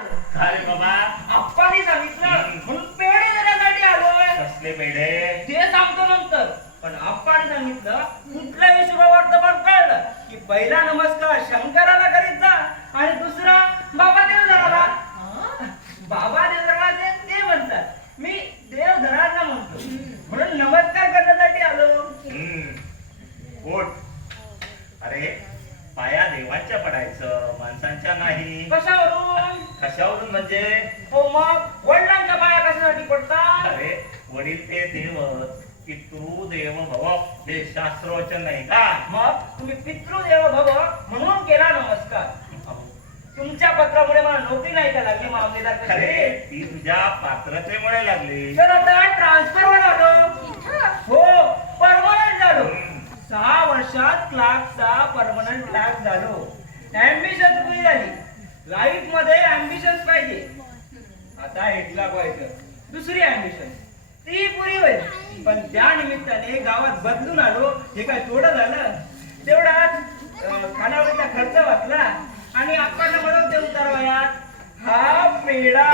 अरे बाबा आप्पानी सांगितलं म्हणून पेढे देण्यासाठी आलोय. कसले पेढे ते सांगतो नंतर. पण आप्पानी सांगितलं कुठल्याही शुभवार्तावर कळलं की पहिला नमस्कार शंकराला करीत जा आणि दुसरा बाबा देवधराला. बाबा देवधराला ते म्हणतात, मी देवधराला म्हणतो, म्हणून नमस्कार करण्यासाठी आलो. पोट अरे पाया देवाच्या पडायचं, माणसांच्या नाही. कशावरून? कशावरून म्हणजे? हो मग वडिलांच्या पाया कशासाठी पडतात? अरे वडील ते देवच, पितृदेव भव हे शास्त्रवचन नाही का? मग तुम्ही पितृदेव भव म्हणून केला नमस्कार. तुमच्या पत्रामुळे मला नोकरी नाही का लागली मामलेदार? अरे ती तुझ्या पात्रतेमुळे लागली. तर आता ट्रान्सफर वर आलो. हो परमनंट झालो. 6 वर्षात क्लार्कचा परमनंट क्लार्क झालो. अँबिशन पुरी झाली. लाईफ मध्ये अँबिशन्स पाहिजे. आता 1 लाख व्हायचं. दुसरी अँबिशन ती पुरी होईल. पण त्या निमित्ताने गावात बदलून आलो. हे काय थोडं झालं? तेवढाच खानावळीचा खर्च वाचला आणि आपण म्हणून ते उतरवायात हा पेढा.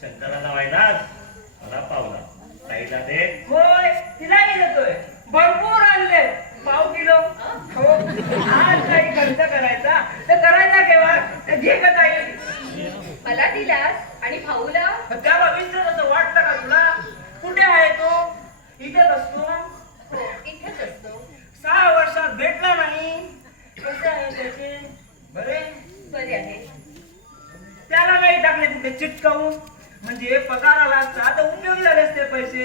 शंकराला वाहिलास, मला पावला. ताईला दे. होय तिलाही देतोय. भरपूर आणले. पाव किलो. हो आज काही खर्च करायचा तर करायचा केव्हा? ते घे का ताई? मला दिलास आणि भाऊला? त्याला विसरत असं वाटतं का तुला? कुठे आहे तो? इथेच असतो. हो इथेच असतो. 6 वर्षात भेटला नाही. कसे आहे त्याचे? बरे बरे आहे. त्याला नाही टाकले तिथे चिटकावून, म्हणजे पगार आला असता तर उपयोगी झाले असते पैसे.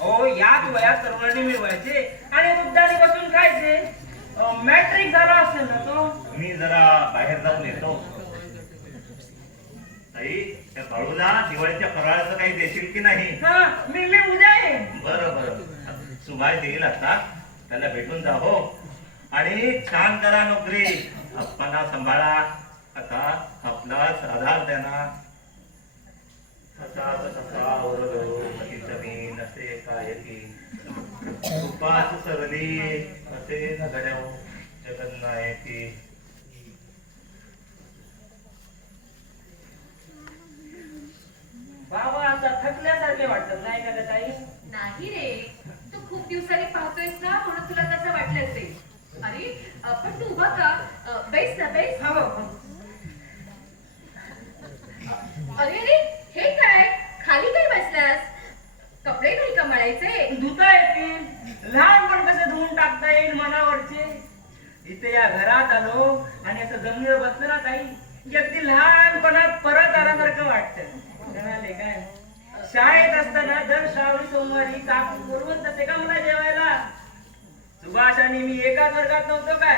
हो याच वयात सर्वांनी मिळवायचे आणि मुद्दाने बसून खायचे. मॅट्रिक झाला असेल ना तो. मी जरा बाहेर जाऊन येतो. ताई त्या बाळूला दिवाळीच्या फराळाचं काही देशील की नाही? हा मी उद्या आहे. बरं बरं सुभाष देईल आता. त्याला भेटून जा हो. आणि छान करा नोकरी. आपणा सांभाळा. आता आपलाच आधार द्या ना. जमीन असे काय की उपास सरली असे न घड्याव जगन्नायकी. बाबा आता थकल्यासारखे वाटत नाही का ग ताई? नाही रे, तू खूप दिवसांनी पाहतोयस ना म्हणून तुला तसं वाटलं असेल. अरे पण तू उभा का? बैस ना बैस. हो. अरे अरे हे काय? खाली काय बसलास? कपडे नाही का मळायचे? धुता येतील. लहानपण कसे धुवून टाकता येईल मनावरचे. इथे या घरात आलो आणि असं जमिनीवर बसलं ना ताई, अगदी लहानपणात परत आल्यासारखं वाटतं. म्हणाले काय, शाळेत असताना दर श्रावणी सोमवारी काकू बोलवत असे का मला जेवायला. सुभाष आणि मी एकाच वर्गात नव्हतो काय?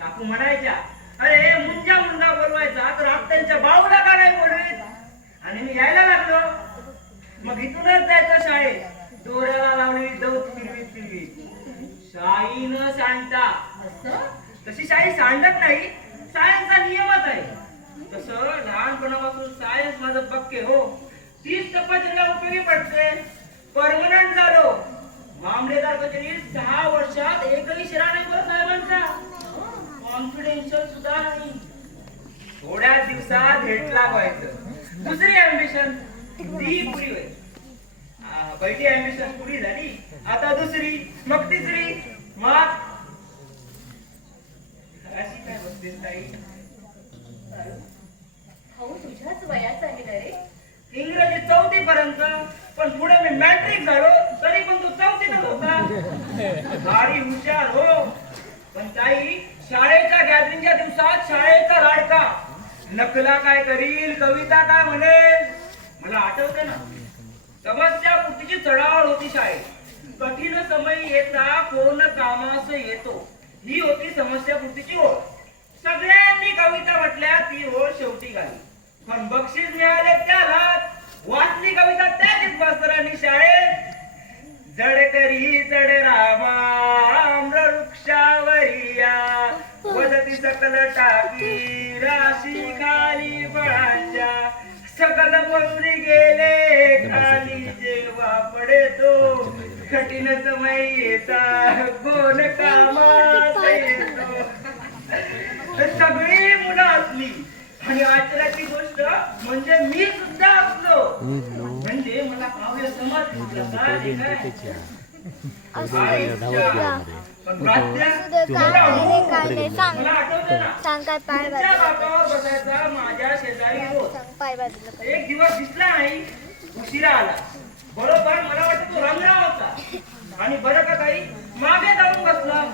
काकू म्हणायच्या, अरे मुंजा मुंडा बोलवायचा तर आपट्यांच्या बाऊला का नाही बोलवीत? आणि मी यायला लागलो. मग इथूनच जायचो शाळेत. दोऱ्याला लावली दौत फिरवीत फिरवीत. शाई न सांडता. तशी शाई सांडत नाही, सायन्सचा नियमच आहे. तसं लहानपणापासून सायन्स माझं पक्के हो. 30 तपासणीला उपयोगी पडते. परमनंट झालो. मामलेदार कचेरी 6 वर्षात एकही शिरा नाही बरं साहेबांचा. कॉन्फिडेन्शियल सुद्धा नाही. थोड्या दिवसात 1 लाख व्हायचं. दुसरी अँबिशन ती पुरी होईल. पहिली अँबिशन पुरी झाली, आता दुसरी, मग तिसरी, मग अशी काय बसतेस ताई? भाऊ तुझ्याच वयाचा आहे ना रे. इंग्रजी 4थी पर्यंत. पण पुढे मी मॅट्रिक झालो तरी पण तू 4थीतच होता. भारी हुशार हो. पण ताई शाळेच्या गॅदरिंगच्या दिवसात शाळेचा लाडका. नकला काय करील, कविता काय म्हणेल. मला आठवते ना, समस्या पूर्तीची चढावळ होती शाळेत. कठीण समय येता कोण कामास येतो, ही होती समस्या पूर्तीची ओळ. सगळ्यांनी कविता म्हटल्या, ती ओळ शेवटी गाली. पण बक्षीस मिळाले त्यालाच. वाचली कविता त्याच मास्तरांनी शाळेत. जड करी जड रामा आम्रवृक्षावरिया, वदती सकल टाकी राशी खाली फळांच्या. सकल पसरी गेले खाली जेव्हा पडे तो, कठीण समय येता कोण कामास येतो. सगळी मुलं असली आणि आश्चर्याची गोष्ट म्हणजे मी सुद्धा असलो म्हणजे मला काव्य समजलं काय? मला आठवतं ना तुमच्या बाकावर बसायचा माझ्या शेजारी रोज एक दिवस दिसला नाही उशिरा आला बरोबर मला वाटतं तो रंगराव होता आणि बरं का काही मागे जाऊन बसला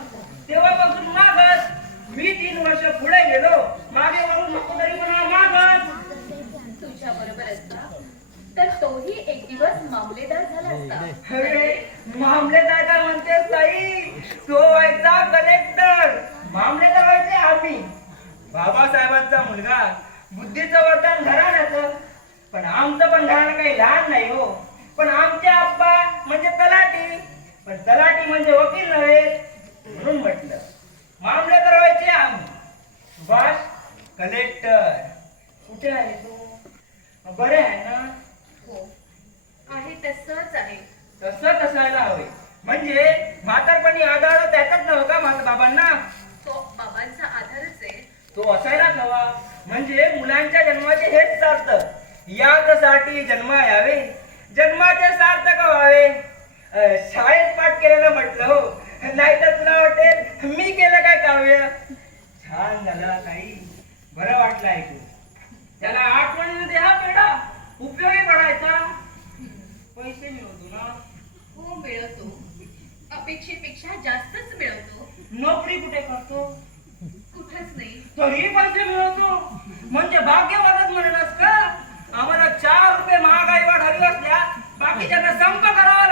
तेव्हापासून मागच मी 3 वर्ष पुढे गेलो मागे वळून नको तरी म्हणा मागच तुझ्या बरोबर असता तर तोही एक दिवस मामलेदार झाला असता. अरे मामलेदार काय म्हणतेस ताई तो व्हायचा कलेक्टर मामलेदार व्हायचे आम्ही बाबासाहेबांचा मुलगा बुद्धीचं वरदान घराण्याचं पण आमचं पण घराणं काही लहान नाही हो पण आमचे आप्पा म्हणजे तलाठी पण तलाठी म्हणजे वकील नव्हे म्हणून म्हटलं मामलेदार व्हायचे आम्ही सुभाष कलेक्टर कुठे आहे तू बरे आहे ना हो आहे तसंच आहे. तसंच असायला हवे म्हणजे म्हातारपणी आधार त्याचाच नव्हता का माझ्या बाबांना तो बाबांचा आधारच आहे. तो असायलाच हवा म्हणजे मुलांच्या जन्माचे हेच सार्थक यासाठी जन्म यावे जन्माचे सार्थक व्हावे शाळेत पाठ केलेलं म्हटलं हो नाही तर तुला वाटेल मी केलं काय काव्य छान झालं काही बरं वाटलं ऐकून त्याला आठवणीने दे हा पेढा उपयोगी पडायचा पैसे मिळवतो ना हो मिळवतो अपेक्षेपेक्षा जास्तच मिळवतो. नोकरी कुठे करतो कुठंच नाही. तरी पैसे मिळवतो म्हणजे भाग्यवानच म्हणलास का आम्हाला 4 रुपये महागाई वाढ हवी असल्या बाकीच्यांना संप करावा